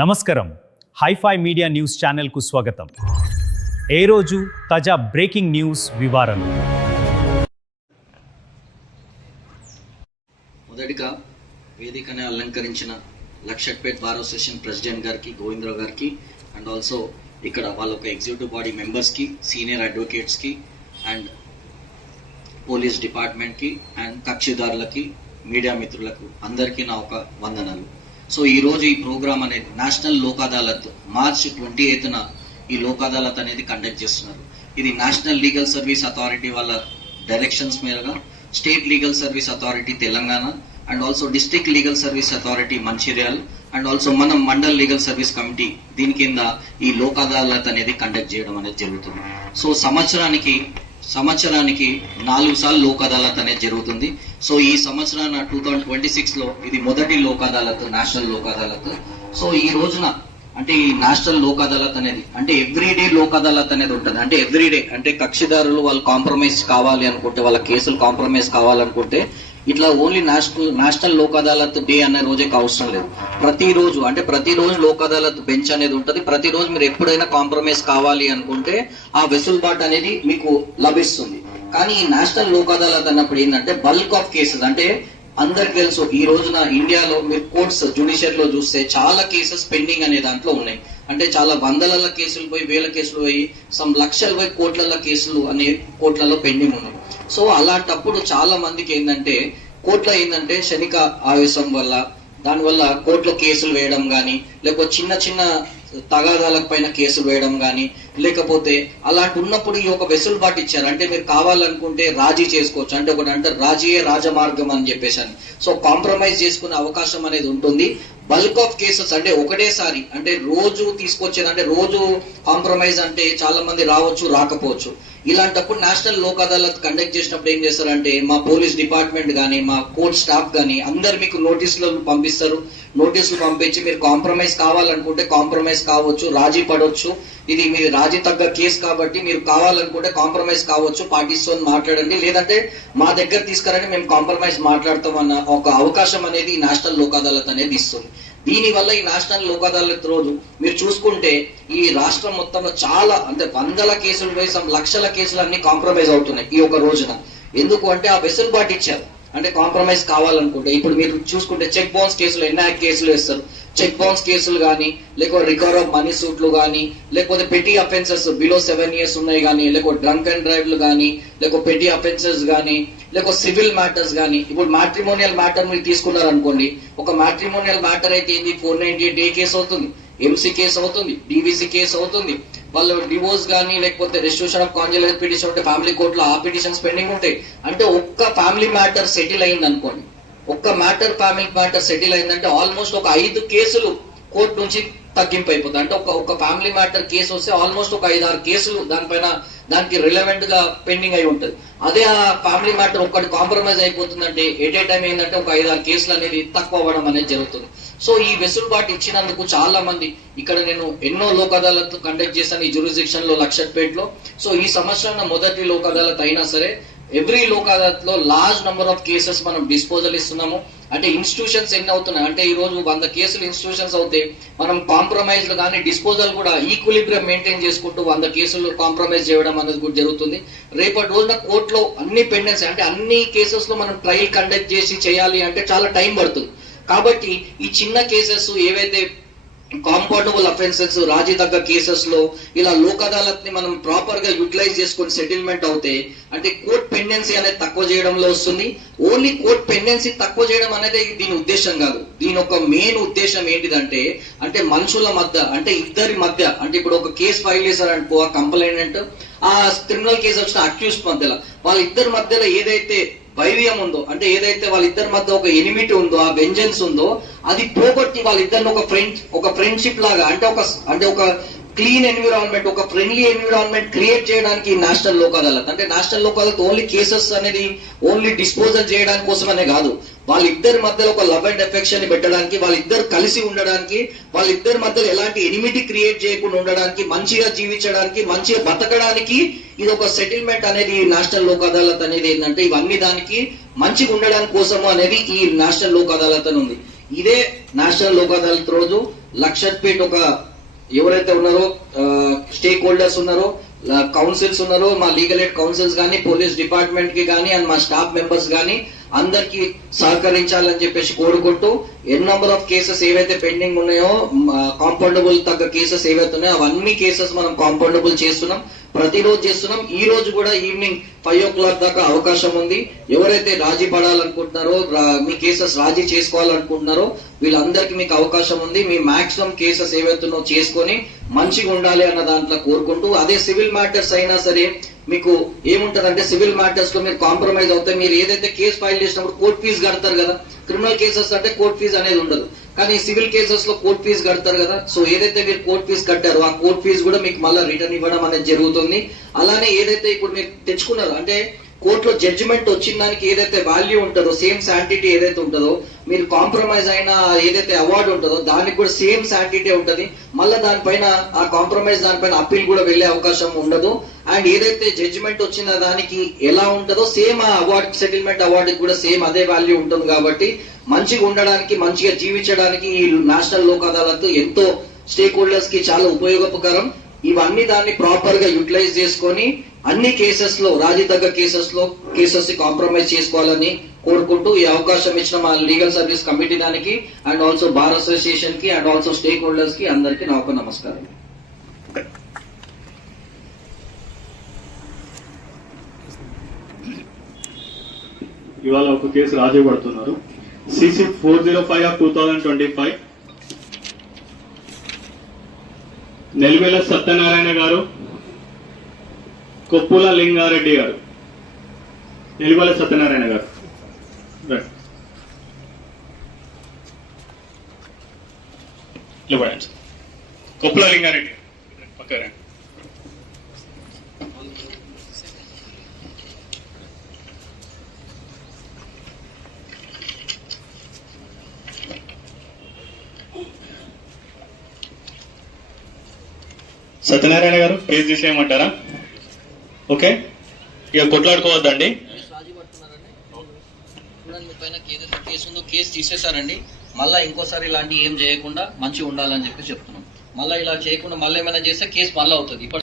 నమస్కారం. Hi-fi media news ఛానల్కు స్వాగతం. ఏ రోజు తాజా బ్రేకింగ్ న్యూస్ వివరాలు. మొదటిగా వేదికని అలంకరించిన లక్షట్పేట్ బార్ అసోసియేషన్ ప్రెసిడెంట్ గారికి, గోవిందరావు గారికి, అండ్ ఆల్సో ఇక్కడ వాళ్ళ ఒక ఎగ్జిక్యూటివ్ బాడీ మెంబర్స్కి, సీనియర్ అడ్వకేట్స్కి, అండ్ పోలీస్ డిపార్ట్మెంట్కి, అండ్ కక్షిదారులకి, మీడియా మిత్రులకు అందరికీ నా ఒక వందనాలు. సో ఈరోజు ఈ ప్రోగ్రామ్ అనేది నేషనల్ లోక్ అదాలత్ మార్చ్ 28న ఈ లోక్ అదాలత్ అనేది కండక్ట్ చేస్తున్నారు. ఇది నేషనల్ లీగల్ సర్వీస్ అథారిటీ వాళ్ళ డైరెక్షన్స్ మీదుగా state legal service authority Telangana, and also district legal service authority Mancherial, and also మనం మండల్ లీగల్ సర్వీస్ కమిటీ దీని కింద ఈ లోక్ అదాలత్ అనేది కండక్ట్ చేయడం అనేది జరుగుతుంది. సో సంవత్సరానికి 4 సార్లు లోక్ అదాలత్ అనేది జరుగుతుంది. సో ఈ సంవత్సరాన 2026లో ఇది మొదటి లోక్ అదాలత్, నేషనల్ లోక్ అదాలత్. సో ఈ రోజున అంటే ఈ నేషనల్ లోక్ అదాలత్ అనేది అంటే ఎవ్రీడే లోక్ అదాలత్ అనేది ఉంటుంది. అంటే ఎవ్రీడే అంటే కక్షిదారులు వాళ్ళు కాంప్రమైజ్ కావాలి అనుకుంటే, వాళ్ళ కేసులు కాంప్రమైజ్ కావాలనుకుంటే ఇట్లా only national Lok Adalat day అనే రోజే అవసరం లేదు. ప్రతిరోజు లోక్ అదాలత్ బెంచ్ అనేది ఉంటుంది. ప్రతిరోజు మీరు ఎప్పుడైనా కాంప్రమైజ్ కావాలి అనుకుంటే ఆ వెసులుబాటు అనేది మీకు లభిస్తుంది. కానీ ఈ నేషనల్ లోక్ అదాలత్ అన్నప్పుడు ఏంటంటే బల్క్ ఆఫ్ కేసెస్, అంటే అందరికి తెలుసు ఈ రోజున ఇండియాలో మీరు కోర్ట్స్ జ్యుడిషియరీలో చూస్తే చాలా కేసెస్ పెండింగ్ అనే దాంట్లో ఉన్నాయి. అంటే చాలా వందల కేసులు పోయి, వేల కేసులు పోయి, లక్షలు పోయి, కోట్ల కేసులు అనే కోర్టులలో పెండింగ్ ఉన్నాయి. సో అలాంటప్పుడు చాలా మందికి కోర్టులో క్షణిక ఆవేశం వల్ల, దానివల్ల కోర్టులో కేసులు వేయడం కానీ, లేకపోతే చిన్న తగాదాల పైన కేసులు వేయడం కానీ, లేకపోతే అలాంటి ఉన్నప్పుడు ఈ ఒక వెసులుబాటు ఇచ్చారు. అంటే మీరు కావాలనుకుంటే రాజీ చేసుకోవచ్చు. అంటే ఒకటి అంటారు రాజీయే రాజమార్గం అని చెప్పేసి అని. సో కాంప్రమైజ్ చేసుకునే అవకాశం అనేది ఉంటుంది. బల్క్ ఆఫ్ కేసెస్ అంటే ఒకటేసారి అంటే రోజు తీసుకొచ్చేది, అంటే రోజు కాంప్రమైజ్ అంటే చాలా మంది రావచ్చు, రాకపోవచ్చు. ఇలాంటప్పుడు నేషనల్ లోక్ అదాలత్ కండక్ట్ చేసినప్పుడు ఏం చేస్తారంటే మా పోలీస్ డిపార్ట్మెంట్ కానీ, మా కోర్ట్ స్టాఫ్ కానీ అందరు మీకు నోటీసులు పంపిస్తారు. నోటీసులు పంపించి మీరు కాంప్రమైజ్ కావాలనుకుంటే కాంప్రమైజ్ కావచ్చు, రాజీ పడవచ్చు. ఇది మీరు రాజీ తగ్గ కేసు కాబట్టి మీరు కావాలనుకుంటే కాంప్రమైజ్ కావచ్చు, పార్టీస్తో మాట్లాడండి, లేదంటే మా దగ్గర తీసుకురండి, మేము కాంప్రమైజ్ మాట్లాడతాం అన్న ఒక అవకాశం అనేది ఈ నేషనల్ లోక్ అదాలత్ అనేది ఇస్తుంది. దీనివల్ల ఈ నేషనల్ లోక్ అదాలత్ రోజు మీరు చూసుకుంటే ఈ రాష్ట్రం మొత్తంలో చాలా అంటే వందల కేసులు వేసాం, లక్షల కేసులు అన్ని కాంప్రమైజ్ అవుతున్నాయి ఈ ఒక రోజున. ఎందుకు అంటే ఆ వెసులుబాటు ఇచ్చారు. అంటే కాంప్రమైజ్ కావాలనుకుంటే ఇప్పుడు మీరు చూసుకుంటే చెక్ బౌన్స్ కేసులు ఎన్ఐ కేసులు వేస్తారు. చెక్ బౌన్స్ కేసులు కానీ, లేకపోతే రికవర్ ఆఫ్ మనీ సూట్లు కానీ, లేకపోతే పెటీ అఫెన్సెస్ బిలో 7 years ఉన్నాయి కానీ, లేకపోతే డ్రంక్ అండ్ డ్రైవ్లు కానీ, లేకపోతే పెటీ అఫెన్సెస్ కానీ, లేకపోతే సివిల్ మ్యాటర్స్ కానీ. ఇప్పుడు మ్యాట్రిమోనియల్ మ్యాటర్ మీరు తీసుకున్నారు అనుకోండి, ఒక మ్యాట్రిమోనియల్ మ్యాటర్ అయితే ఏంది 498A కేసు అవుతుంది, ఎంసీ కేసు అవుతుంది, డివిసి కేసు అవుతుంది. వాళ్ళు డివోర్స్ కానీ, లేకపోతే రెస్టిట్యూషన్ ఆఫ్ కాంజుగల్ పిటిషన్ ఉంటే ఫ్యామిలీ కోర్టులో ఆ పిటిషన్స్ పెండింగ్ ఉంటాయి. అంటే ఒక్క ఫ్యామిలీ మ్యాటర్ సెటిల్ అయింది అనుకోండి, ఫ్యామిలీ మ్యాటర్ సెటిల్ అయిందంటే ఆల్మోస్ట్ ఒక 5 కేసులు కోర్టు నుంచి తగ్గింపు అయిపోతుంది. అంటే ఒక ఫ్యామిలీ మ్యాటర్ కేసు వస్తే ఆల్మోస్ట్ ఒక 5-6 కేసులు దానికి రిలవెంట్ గా పెండింగ్ అయి ఉంటుంది. అదే ఆ ఫ్యామిలీ మ్యాటర్ ఒక్కటి కాంప్రమైజ్ అయిపోతుందంటే ఎట్ ఏ టైం ఏంటంటే ఒక 5-6 కేసులు అనేది తక్కువ అవ్వడం అనేది జరుగుతుంది. సో ఈ వెసులుబాటు ఇచ్చినందుకు చాలా మంది ఇక్కడ నేను ఎన్నో లోక్ అదాలత్ కండక్ట్ చేశాను ఈ జ్యూరిస్డిక్షన్ లో, లక్షట్పేటలో. సో ఈ సంవత్సరం మొదటి లోక్ అదాలత్ అయినా సరే ఎవ్రీ లోక్ అదాలత్ లో లార్జ్ నెంబర్ ఆఫ్ కేసెస్ మనం డిస్పోజల్ ఇస్తున్నాము. అంటే ఇన్స్టిట్యూషన్స్ ఎన్ని అవుతున్నాయి అంటే ఈ రోజు 100 కేసులు ఇన్స్టిట్యూషన్స్ అవుతే మనం కాంప్రమైజ్ కానీ డిస్పోజల్ కూడా ఈక్విలిబ్రియం మెయింటైన్ చేసుకుంటూ 100 కేసులు కాంప్రమైజ్ చేయడం అనేది కూడా జరుగుతుంది. రేపటి రోజున కోర్టులో అన్ని పెండెన్సీ అంటే అన్ని కేసెస్ లో మనం ట్రయల్ కండక్ట్ చేయాలి అంటే చాలా టైం పడుతుంది. కాబట్టి ఈ చిన్న కేసెస్ ఏవైతే కాంపౌండబుల్ అఫెన్సెస్, రాజీ తగ్గ కేసెస్ లో ఇలా లోక్ అదాలత్ ని మనం ప్రాపర్ గా యూటిలైజ్ చేసుకుని సెటిల్మెంట్ అవుతే అంటే కోర్ట్ పెండెన్సీ అనేది తక్కువ చేయడంలో వస్తుంది. ఓన్లీ కోర్ట్ పెండెన్సీ తక్కువ చేయడం అనేది దీని ఉద్దేశం కాదు. దీని ఒక మెయిన్ ఉద్దేశం ఏంటిదంటే అంటే మనుషుల మధ్య, అంటే ఇద్దరి మధ్య, అంటే ఇప్పుడు ఒక కేసు ఫైల్ చేశారనుకో ఆ కంప్లైంట్, ఆ క్రిమినల్ కేసు వచ్చిన అక్యూజ్డ్ మధ్యలో వాళ్ళిద్దరి మధ్యలో ఏదైతే వైర్యం ఉందో, అంటే ఏదైతే వాళ్ళిద్దరి మధ్య ఒక ఎనిమిటీ ఉందో, ఆ వెంజెన్స్ ఉందో, అది పోగొట్టి వాళ్ళిద్దరిని ఒక ఫ్రెండ్షిప్ లాగా అంటే ఒక క్లీన్ ఎన్విరాన్మెంట్, ఒక ఫ్రెండ్లీ ఎన్విరాన్మెంట్ క్రియేట్ చేయడానికి నేషనల్ లోక్ అదాలత్. అంటే national Lok Adalat only cases అనేది ఓన్లీ డిస్పోజల్ చేయడానికి కోసమనే కాదు, వాళ్ళిద్దరి మధ్యలో ఒక లవ్ అండ్ ఎఫెక్షన్ పెట్టడానికి, వాళ్ళిద్దరు కలిసి ఉండడానికి, వాళ్ళిద్దరి మధ్యలో ఎలాంటి ఎనిమిటీ క్రియేట్ చేయకుండా ఉండడానికి, మంచిగా జీవించడానికి, మంచిగా బతకడానికి ఇది ఒక సెటిల్మెంట్ అనేది నేషనల్ లోక్ అదాలత్ అనేది ఏంటంటే ఇవన్నీ దానికి మంచిగా ఉండడానికి కోసము అనేది ఈ నేషనల్ లోక్ అదాలత్ అని ఉంది. ఇదే నేషనల్ లోక్ అదాలత్ రోజు లక్షట్పేట్ ఒక ఎవరైతే ఉన్నారో స్టేక్ హోల్డర్స్ ఉన్నారో, కౌన్సిల్స్ ఉన్నారో, మా లీగల్ ఎయిడ్ కౌన్సిల్స్ కానీ, పోలీస్ డిపార్ట్మెంట్ కి కానీ అండ్ మా స్టాఫ్ మెంబర్స్ కానీ అందరికి సహకరించాలని చెప్పేసి కోరుకుంటూ నెంబర్ ఆఫ్ కేసెస్ ఏవైతే పెండింగ్ ఉన్నాయో, కాంపౌండబుల్ తగ్గ కేసెస్ ఏవైతే ఉన్నాయో అవన్నీ కేసెస్ మనం కాంపౌండబుల్ చేస్తున్నాం, ప్రతిరోజు చేస్తున్నాం. ఈ రోజు కూడా ఈవినింగ్ 5 o'clock దాకా అవకాశం ఉంది. ఎవరైతే రాజీ పడాలనుకుంటున్నారో, మీ కేసెస్ రాజీ చేసుకోవాలనుకుంటున్నారో వీళ్ళందరికీ మీకు అవకాశం ఉంది. మీ మాక్సిమం కేసెస్ ఏవైతున్నాయో చేసుకొని మంచిగా ఉండాలి అన్న దాంట్లో కోరుకుంటూ, అదే సివిల్ మ్యాటర్స్ అయినా సరే మీకు ఏముంటదంటే సివిల్ మ్యాటర్స్ లో మీరు కాంప్రమైజ్ అవుతే మీరు ఏదైతే కేసు ఫైల్ చేసినప్పుడు కోర్ట్ ఫీజు కడతారు కదా. క్రిమినల్ కేసెస్ అంటే కోర్ట్ ఫీజు అనేది ఉండదు, కానీ సివిల్ కేసెస్ లో కోర్ట్ ఫీజు కడతారు కదా. సో ఏదైతే మీరు కోర్ట్ ఫీజు కట్టారో ఆ కోర్ట్ ఫీజు కూడా మీకు మళ్ళీ రిటర్న్ ఇవ్వడం అనేది జరుగుతుంది. అలానే ఏదైతే ఇప్పుడు మీరు తెచ్చుకున్నారో అంటే కోర్టులో జడ్జిమెంట్ వచ్చిన దానికి ఏదైతే వాల్యూ ఉంటుందో, సేమ్ శాంటిటీ ఏదైతే ఉంటుందో, మీరు కాంప్రమైజ్ అయిన ఏదైతే అవార్డు ఉంటుందో దానికి కూడా సేమ్ శాంటిటీ ఉంటుంది. మళ్ళీ దానిపైన ఆ కాంప్రమైజ్ దానిపైన అప్పీల్ కూడా వెళ్లే అవకాశం ఉండదు. అండ్ ఏదైతే జడ్జిమెంట్ వచ్చిన దానికి ఎలా ఉంటుందో సేమ్ ఆ అవార్డు, సెటిల్మెంట్ అవార్డుకి కూడా సేమ్ అదే వాల్యూ ఉంటుంది. కాబట్టి మంచిగా ఉండడానికి, మంచిగా జీవించడానికి ఈ నేషనల్ లోక్ అదాలత్ ఎంతో స్టేక్ హోల్డర్స్ కి చాలా ఉపయోగకరం. ఇవన్నీ దాన్ని ప్రాపర్ గా యూటిలైజ్ చేసుకొని అన్ని కేసెస్ లో, రాజీ తగ్గ కేసెస్ కాంప్రమైజ్ చేసుకోవాలని కోరుకుంటూ ఈ అవకాశం ఇచ్చిన మా లీగల్ సర్వీస్ కమిటీ దానికి అండ్ ఆల్సో బార్ అసోసియేషన్ కి అండ్ ఆల్సో స్టేక్ హోల్డర్స్ కి అందరికీ నా ఒక నమస్కారం. ఇవాళ ఒక కేసు రాజీ పడుతున్నారు. CC 405 of 2025 నెల్వేల సత్యనారాయణ గారు, కొప్పుల లింగారెడ్డి గారు. నెల్వేల సత్యనారాయణ గారు, ఇవ్వండి. కొప్పుల లింగారెడ్డి పక్కన రండి. సత్యనారాయణ గారు కేసు తీసేయమంటారా? ఓకే, ఇక కొట్లాడుకోవద్దండి. కేసు తీసేశారండి. మళ్ళీ ఇంకోసారి ఇలాంటి ఏం చేయకుండా మంచిగా ఉండాలని చెప్పి చెప్తున్నాం. మళ్ళీ ఇలా చేయకుండా మళ్ళీ ఏమైనా చేస్తే కేసు మళ్ళీ అవుతుంది.